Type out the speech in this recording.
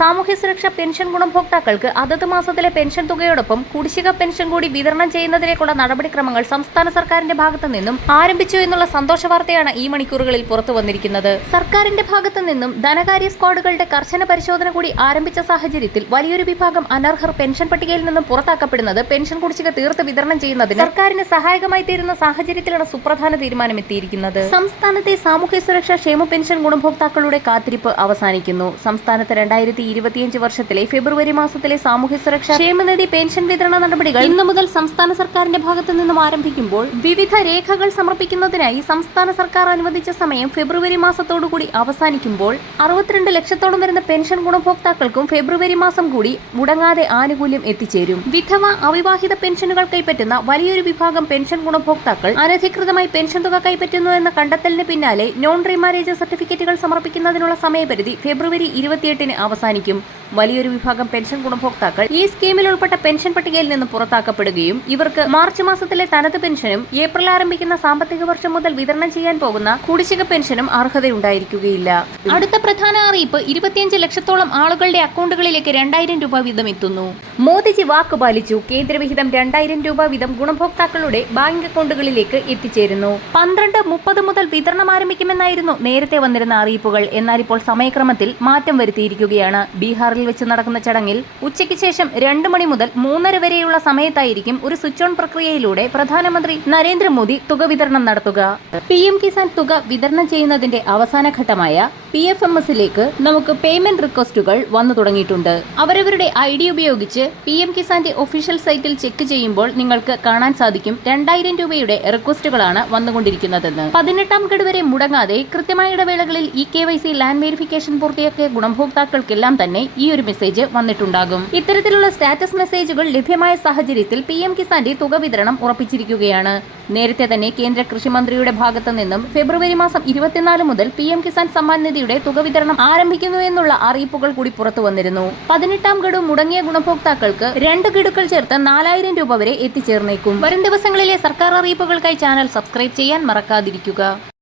സാമൂഹ്യ സുരക്ഷാ പെൻഷൻ ഗുണഭോക്താക്കൾക്ക് അതത് മാസത്തിലെ പെൻഷൻ തുകയോടൊപ്പം കുടിശ്ശിക പെൻഷൻ കൂടി വിതരണം ചെയ്യുന്നതിലേക്കുള്ള നടപടിക്രമങ്ങൾ സംസ്ഥാന സർക്കാരിന്റെ ഭാഗത്തു നിന്നും ആരംഭിച്ചു എന്നുള്ള സന്തോഷ വാർത്തയാണ് ഈ മണിക്കൂറുകളിൽ പുറത്തു വന്നിരിക്കുന്നത്. സർക്കാരിന്റെ ഭാഗത്തു നിന്നും ധനകാര്യ സ്ക്വാഡുകളുടെ കർശന പരിശോധന കൂടി ആരംഭിച്ച സാഹചര്യത്തിൽ വലിയൊരു വിഭാഗം അനർഹർ പെൻഷൻ പട്ടികയിൽ നിന്നും പുറത്താക്കപ്പെടുന്നത് പെൻഷൻ കുടിശ്ശിക തീർത്ത് വിതരണം ചെയ്യുന്നതിന് സർക്കാരിന് സഹായകമായി തീരുന്ന സാഹചര്യത്തിലാണ് സുപ്രധാന തീരുമാനം എത്തിയിരിക്കുന്നത് സംസ്ഥാനത്തെ സാമൂഹ്യ സുരക്ഷാ ക്ഷേമ പെൻഷൻ ഗുണഭോക്താക്കളുടെ കാത്തിരിപ്പ് അവസാനിക്കുന്നു. സംസ്ഥാനത്ത് രണ്ടായിരത്തി ഇരുപത്തിയഞ്ച് വർഷത്തിലെ ഫെബ്രുവരി മാസത്തിലെ സാമൂഹ്യ സുരക്ഷാ ക്ഷേമനിധി പെൻഷൻ വിതരണ നടപടികൾ ഇന്നു മുതൽ സംസ്ഥാന സർക്കാരിന്റെ ഭാഗത്തു നിന്നും ആരംഭിക്കുമ്പോൾ വിവിധ രേഖകൾ സമർപ്പിക്കുന്നതിനായി സംസ്ഥാന സർക്കാർ അനുവദിച്ച സമയം ഫെബ്രുവരി മാസത്തോടുകൂടി അവസാനിക്കുമ്പോൾ അറുപത്തിരണ്ട് ലക്ഷത്തോളം വരുന്ന പെൻഷൻ ഗുണഭോക്താക്കൾക്കും ഫെബ്രുവരി മാസം കൂടി മുടങ്ങാതെ ആനുകൂല്യം എത്തിച്ചേരും. വിധവ അവിവാഹിത പെൻഷനുകൾ കൈപ്പറ്റുന്ന വലിയൊരു വിഭാഗം പെൻഷൻ ഗുണഭോക്താക്കൾ അനധികൃതമായി പെൻഷൻ തുക കൈപ്പറ്റുന്നു എന്ന കണ്ടെത്തലിന് പിന്നാലെ നോൺ റീമാരേജ് സർട്ടിഫിക്കറ്റുകൾ സമർപ്പിക്കുന്നതിനുള്ള സമയപരിധി ഫെബ്രുവരി ഇരുപത്തിയെട്ടിന് അവസാനിക്കും. കാണിക്കും വലിയൊരു വിഭാഗം പെൻഷൻ ഗുണഭോക്താക്കൾ ഈ സ്കീമിൽ ഉൾപ്പെട്ട പെൻഷൻ പട്ടികയിൽ നിന്ന് പുറത്താക്കപ്പെടുകയും ഇവർക്ക് മാർച്ച് മാസത്തിലെ തനത് പെൻഷനും ഏപ്രിൽ ആരംഭിക്കുന്ന സാമ്പത്തിക വർഷം മുതൽ വിതരണം ചെയ്യാൻ പോകുന്ന കുടിശ്ശിക പെൻഷനും അർഹതയുണ്ടായിരിക്കുകയില്ല. അടുത്ത പ്രധാന അറിയിപ്പ് ഇരുപത്തിയഞ്ച് ലക്ഷത്തോളം ആളുകളുടെ അക്കൗണ്ടുകളിലേക്ക് രണ്ടായിരം രൂപ വീതം എത്തുന്നു. മോദിജി വാക്ക് പാലിച്ചു കേന്ദ്രവിഹിതം രണ്ടായിരം രൂപ വീതം ഗുണഭോക്താക്കളുടെ ബാങ്ക് അക്കൗണ്ടുകളിലേക്ക് എത്തിച്ചേരുന്നു. പന്ത്രണ്ട് മുപ്പത് മുതൽ വിതരണം ആരംഭിക്കുമെന്നായിരുന്നു നേരത്തെ വന്നിരുന്ന അറിയിപ്പുകൾ. എന്നാൽ ഇപ്പോൾ സമയക്രമത്തിൽ മാറ്റം വരുത്തിയിരിക്കുകയാണ്. ബീഹാറിൽ വെച്ച് നടക്കുന്ന ചടങ്ങിൽ ഉച്ചയ്ക്ക് ശേഷം രണ്ട് മണി മുതൽ മൂന്നര വരെയുള്ള സമയത്തായിരിക്കും ഒരു സ്വിച്ച് ഓൺ പ്രക്രിയയിലൂടെ പ്രധാനമന്ത്രി നരേന്ദ്രമോദി തുക വിതരണം നടത്തുക. പി എം കിസാൻ തുക വിതരണം ചെയ്യുന്നതിന്റെ അവസാന ഘട്ടമായ പി എഫ് എം എസിലേക്ക് നമുക്ക് പേയ്മെന്റ് റിക്വസ്റ്റുകൾ വന്നു തുടങ്ങിയിട്ടുണ്ട്. അവരവരുടെ ഐ ഡി ഉപയോഗിച്ച് പി എം കിസാന്റെ ഒഫീഷ്യൽ സൈറ്റിൽ ചെക്ക് ചെയ്യുമ്പോൾ നിങ്ങൾക്ക് കാണാൻ സാധിക്കും രണ്ടായിരം രൂപയുടെ റിക്വസ്റ്റുകളാണ് വന്നുകൊണ്ടിരിക്കുന്നതെന്ന്. പതിനെട്ടാം ഗഡ് വരെ മുടങ്ങാതെ കൃത്യമായ ഇടവേളകളിൽ E K Y C land verification പൂർത്തിയാക്കിയ ഗുണഭോക്താക്കൾക്കെല്ലാം തന്നെ ഈ ഒരു മെസ്സേജ് വന്നിട്ടുണ്ടാകും. ഇത്തരത്തിലുള്ള സ്റ്റാറ്റസ് മെസ്സേജുകൾ ലഭ്യമായ സാഹചര്യത്തിൽ പി എം കിസാന്റെ തുക വിതരണം ഉറപ്പിച്ചിരിക്കുകയാണ്. നേരത്തെ തന്നെ കേന്ദ്ര കൃഷിമന്ത്രിയുടെ ഭാഗത്തു നിന്നും ഫെബ്രുവരി മാസം ഇരുപത്തിനാല് മുതൽ പി എം കിസാൻ സമ്മാൻ നിധിയുടെ തുക വിതരണം ആരംഭിക്കുന്നു എന്നുള്ള അറിയിപ്പുകൾ കൂടി പുറത്തു വന്നിരുന്നു. പതിനെട്ടാം ഗഡു മുടങ്ങിയ ഗുണഭോക്താക്കൾക്ക് രണ്ട് ഗഡുക്കൾ ചേർത്ത് നാലായിരം രൂപ വരെ എത്തിച്ചേർന്നേക്കും. വരും ദിവസങ്ങളിലെ സർക്കാർ അറിയിപ്പുകൾക്കായി ചാനൽ സബ്സ്ക്രൈബ് ചെയ്യാൻ മറക്കാതിരിക്കുക.